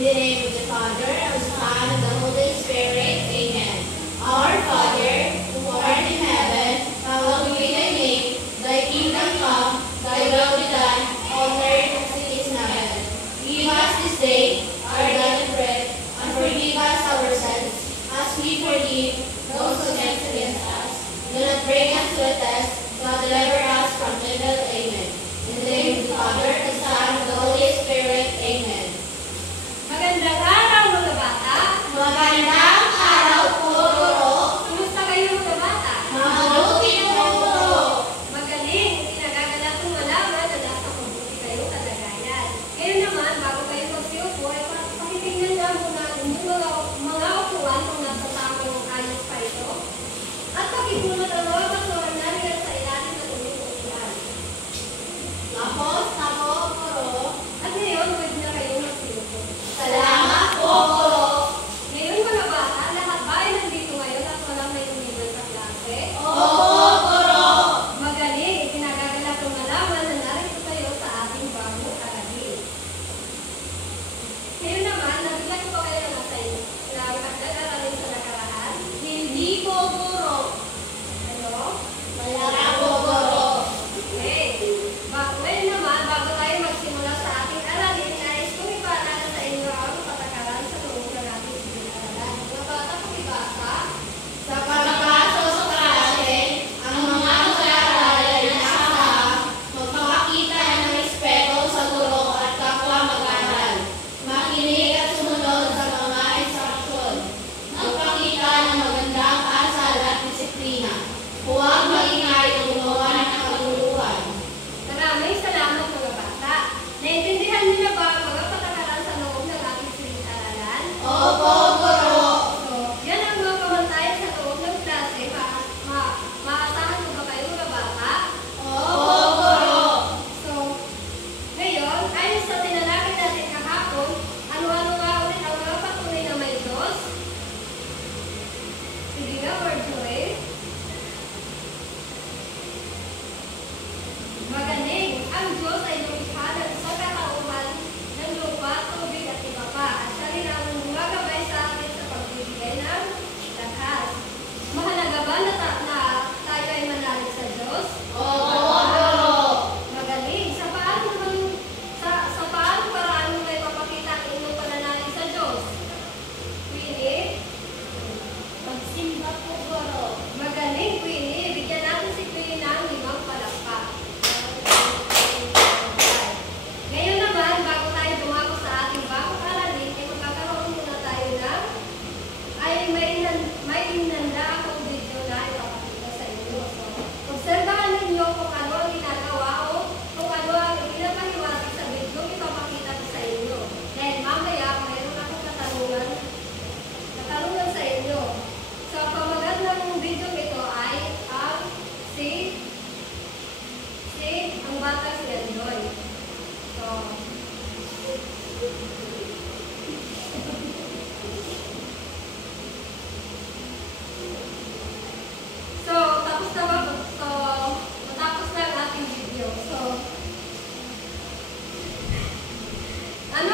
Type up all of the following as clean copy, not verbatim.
In the name of the Father, of the Son, and the Holy Spirit. Amen. Our Father, who art in heaven, hallowed be thy name. Thy kingdom come, thy will be done, on earth as it is in heaven. Give us this day our daily bread, and forgive us our sins, as we forgive those who sin against us. Do not bring us to a test, but deliver us from evil. Amen. In the name of the Father, the Son, and the Holy Spirit. Amen. Magandang araw mga bata! Magandang araw po, Guro. Kumusta kayo mga bata? Mabuti po, Guro. Magaling! Pinagagalak kong malaman na nasa mabuti kayo kalagayan. Ngayon naman, bago kayo magsiupo, ay pakitingnan nga muna yung mga upuan kung nasa tamang ayos pa ito. At pakibunot ang mga basura na rin sa ilalim ng inyong upuan. Tapos, Guro. At ngayon, pwede na kayo magsiupo. Salamat po, Guro. Ngayon mga bata, lahat ba ay nandito ngayon at walang may umiwan sa klase? Opo, Guro. Magaling! Pinagagalak kong malaman na narito kayo sa ating bagong aralin. Ngayon naman, nabilang po kayo ng assignment na nag-aralin sa nakaraan. Hindi po, Guro. Ano? Wala po, Guro. Okay. Ngayon naman, bago tayo magsimula sa ating aralin, nais kong ipaalala sa inyo ang patakaran sa loob ng ating sinag-aralan. Mga bata, pakibasa. Sa pagkaso sa klase, ang mga mag-aaral ay inaasahang magpapakita ng respeto sa guro at kapwa mag-aaral. Makinig at sumunod sa mga instruksyon. Magpakita ng magandang asal at disiplina. Huwag maingay o gumawa ng kaguluhan. Maraming salamat mga bata. Naintindihan niyo na ba ang mga patakaran sa loob ng ating sinag-aralan? Opo, Guro. So, yan ang mga pamantayan sa loob ng klase. Maasahan mo ba kayo mga bata? Opo, Guro. So, ngayon, ayon sa tinalakay natin kahapon, ano-ano nga ulit ang mga patunay na may Diyos? Sige nga, Marjorie. Magaling! Ang Diyos ay lumikha ng isang katauhan ng lupa, tubig at iba pa. At siya rin ang gumagabay sa atin sa pagbibigay ng lakas. Mahalaga ba na tayo ay manalig sa Diyos? Opo, Guro. Magaling! Sa paano paraan mo may papakita ang inyong pananalig sa Diyos? Queenie? Magsimba po, Guro. Magaling, Queenie! Bigyan natin si Queenie ng 5 palakpak. Ngayon naman, bago tayo dumako sa ating bagong aralin, ay magkakaroon muna tayo ng may inanda akong video na ipapakita sa inyo. So, obserbahan ninyo kung ano ang ginagawa o kung ano ang pinapaliwanag sa video ipapakita ko sa inyo. Dahil mamaya, mayroon akong katanungan sa inyo. Sa pamagat ng video ito ay ang ang batang si Andoy. So, tapos na ba? So, matapos na ang ating video. So, ano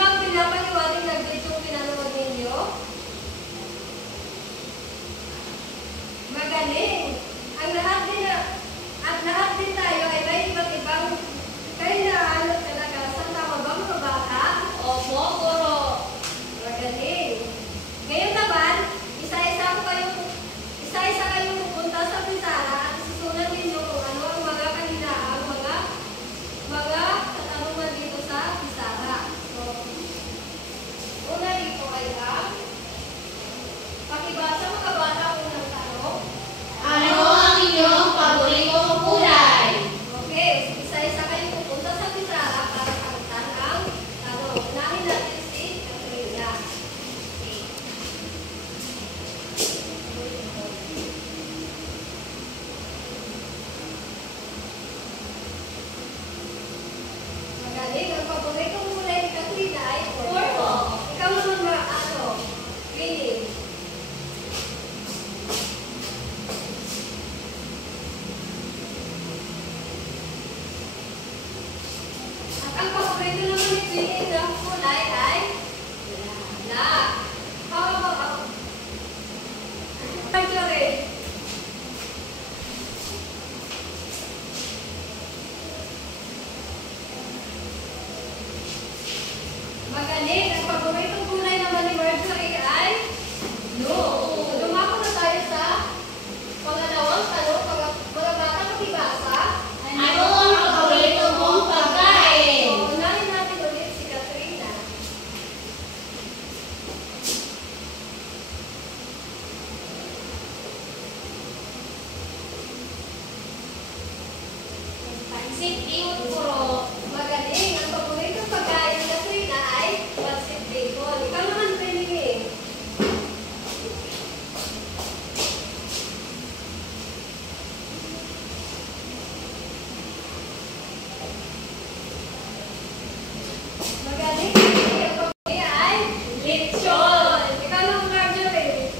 ang pinapaliwanag ng video pinanood ninyo? Magaling! Ang lahat din tayo ay may iba't ibang kailangan at kalagasan. Tama ba mga bata? Opo, Guro. Magaling! Ngayon naman, isa-isa kayong pupunta sa pizarra at susunan ninyo kung ano ang mga kahinaan, mga katanungan dito sa pizarra. So, una dito ay pakibasa mga bata unang tanong. Ano ang inyong paboritong kulay? Sitting puro. Magaling. Ang paboritong pagkain nila Trina ay pancit bacon. Ikaw naman, Trina. Magaling. Ang paborito ay lechon. Ikaw naman, Marjorie.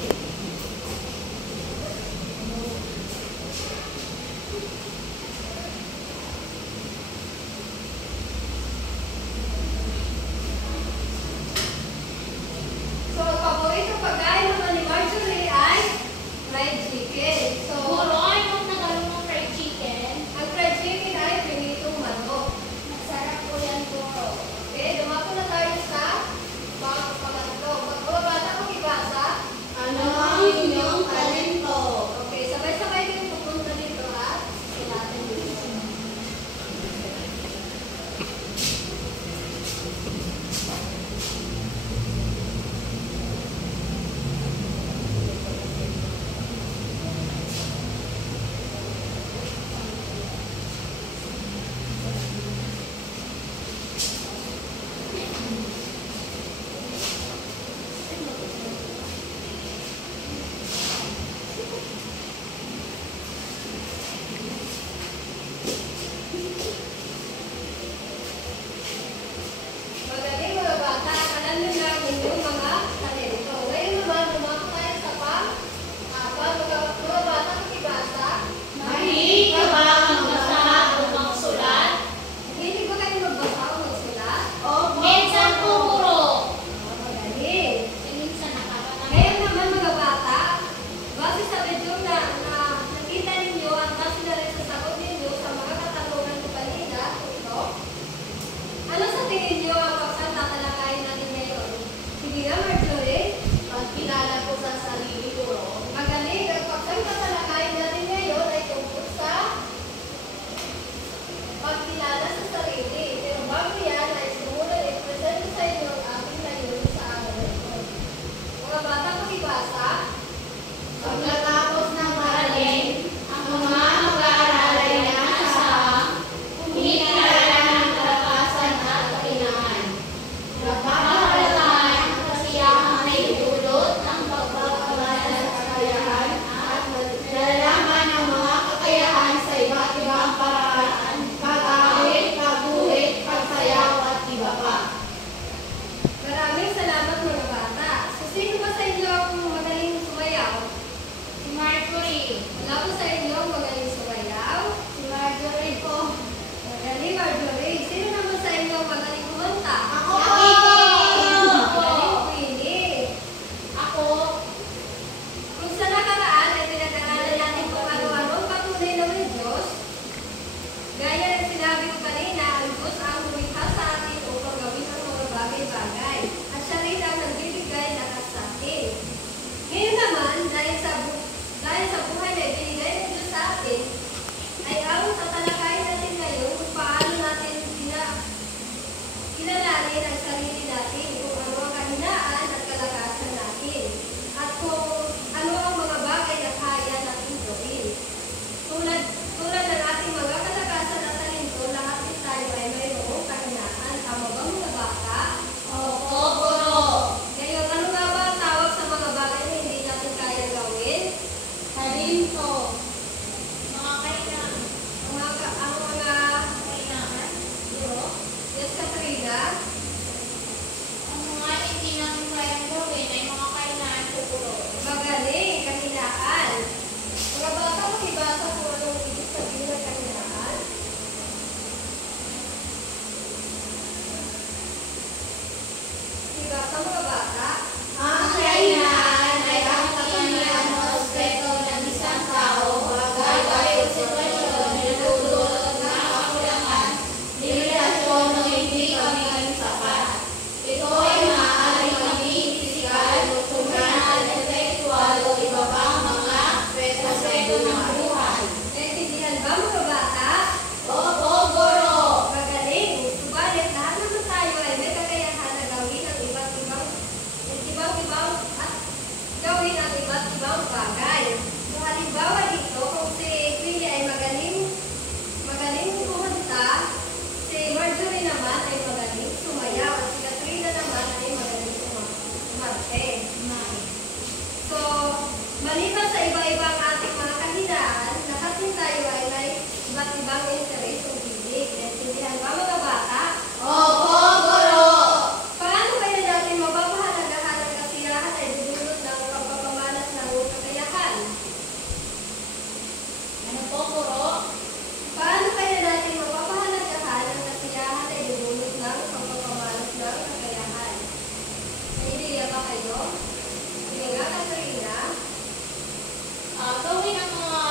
Gawin ang mga,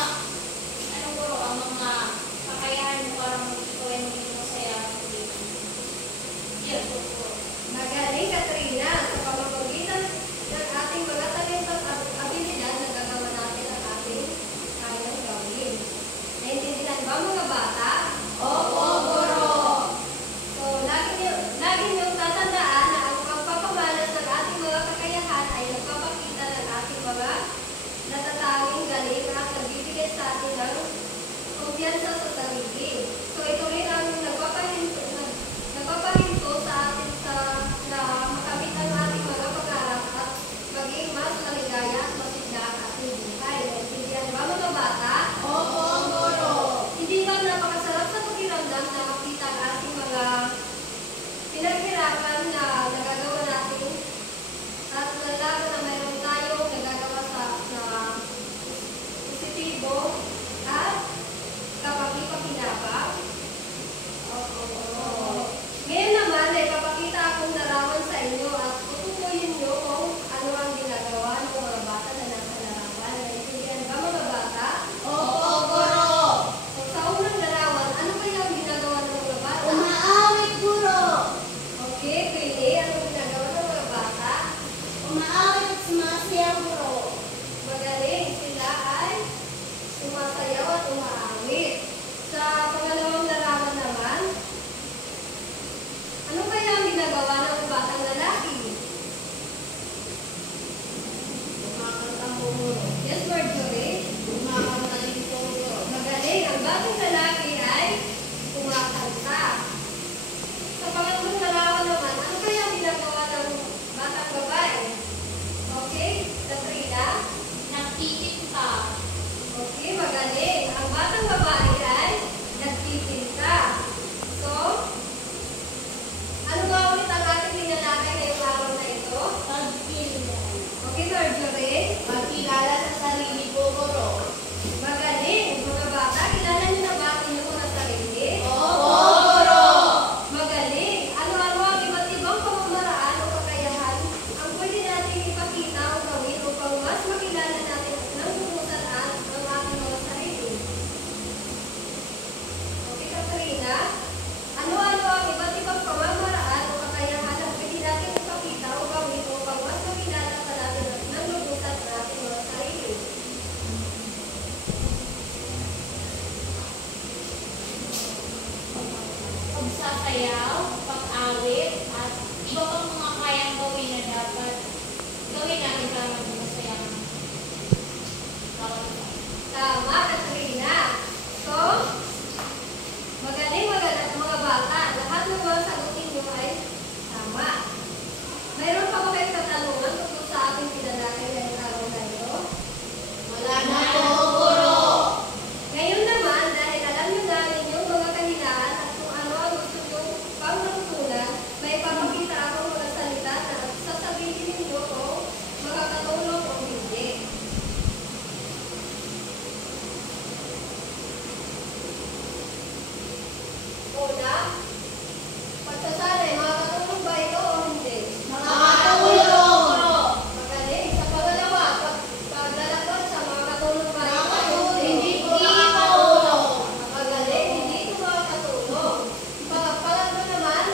ano bro, ang mga kakayahan mo para ikaw ay maging masaya. Yan po po. Magaling, Katrina, sa pamamagitan ng ating mga talento at abilidad, nagagawa natin ang ating kayang gawin. Naintindihan ba mga bata? Opo, guro. So, lagi niyong tatandaan na ang pagpapamalas ng ating mga kakayahan ay nagpapakita ng ating mga natatanging galing at nagbibigay sa atin ng kumpiyansa sa sarili. So, ito rin ang nagpapahinto sa atin na makamit ang ating mga pangarap at maging mas maligaya at masigla ang ating buhay. Naintindihan ba mga bata? Opo, guro. Hindi ba napakasarap sa pakiramdam na makita ang ating mga pinaghirapan na nagagawa natin at nalaman na mayroon tayong nagagawa na positibo at kapag-ipakinabang? Ngayon naman ay papakita akong larawan sa inyo at tutukuyin nyo kung ano ang ginagawa ng mga bata na nasa larawan. Naintindihan ba mga bata? Opo, guro. So, sa unang larawan, ano kaya ang ginagawa ng mga bata? Umaawit, guro. Okay, Queenie, ano ang ginagawa ng mga bata? Umaawit at sumasayaw, guro. Magaling, sila ay sumasayaw at umaawit. Sa pangalawang larawan naman, ano kaya ang ginagawa ng batang lalaki? Kumakanta po, guro. Yes, Marjorie? Kumakanta din po, guro. Magaling, ang batang lalaki ay kumakanta. Sa pangatlong larawan naman, ano kaya ang ginagawa ng batang babae? Okay, Katrina? Nagtitinta. Okay, magaling. Ang batang babae ay nagtitinta. So, ano ba ulit ang ating linalakay ngayong araw na ito? Okay, Marjorie? Magkilala sa sarili po, guro. Magaling. Mga bata, kilala niyo na ba ang inyong mga sarili? Opo, guro. Magaling. Ano-ano ang iba't ibang pamamaraan o kakayahan ang pwede nating ipakita o gawin upang mas makilala natin ng lumusan ang ating mga sarili. Okay, Katrina? Ano-ano ang iba't ibang pamamaraan o kakayahan ang pwede natin ipakita o gawin upang mas makilala pa natin ng lumusan ang ating mga sarili? Pagsasayaw, pag-awit, at iba pang mga kayang gawin na dapat gawin natin para maging masaya ang bawat isa. Tama, Katrina. So, magaling mga bata. Lahat ng mga sagutin nyo ay tama. Mayroon pa ba kayong katanungan tungkol sa ating pinalakay ngayong araw na ito? Wala na po, guro. Ngayon naman, dahil alam nyo na inyong mga kahinaan at kung ano ang gusto nyo pang matutunan, may papakita akong mga salita na sasabihin ninyo kung makakatulong o hindi. Una, pagsasanay, makakatulong ba ito o hindi? Makakatulong, guro. Magaling. Sa pangalawa, paglalakad sa makakatulong ba ito o Makakatulong, hindi? hindi makakatulong. Magaling, hindi ito makakatulong. Pangatlo naman,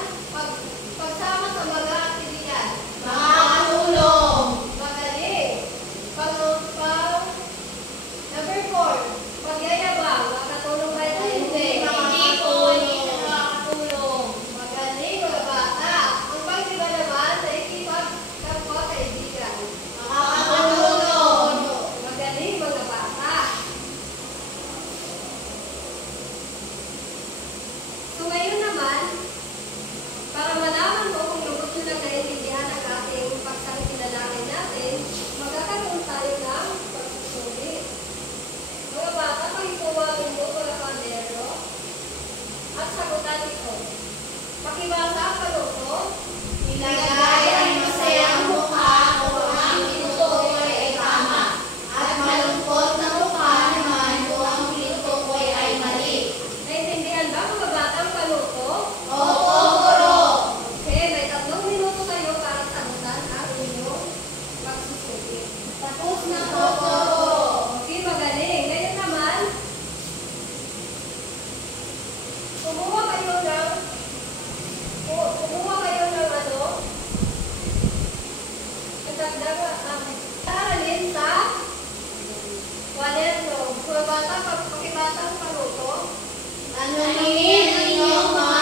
pagsama sa mga aktibidad. Makakatulong. Magaling. Number 4, pagyayabang. Makakatulong ba ito o hindi? Hindi po, hindi siya makakatulong. Magaling, mga bata. Ang pag-iba naman, nakikipag-kapwa kaibigan. Makakatulong. Magaling, mga bata. So ngayon naman, para malaman mo kung lubos nyo na naiintindihan ang ating pagsakikilalaki natin, magkakaroon tayo ng pagsusulit. Mga bata, pagituwagin mo mga pandero at sagutan ito. Pakibasa ang panuto. Ilagay ang masayang mukha kung ang tinutukoy ay tama, at malungkot na mukha naman kung ang tinutukoy ay mali. Naintindihan ba mga bata ang panuto? Opo, guro. Okay, may 3 minuto kayo para sagutan ang inyong pagsusulit. Tapos na po, guro. Okay, mga Kwaderno, pakibata ang paluto. Tanungin ang iyong mga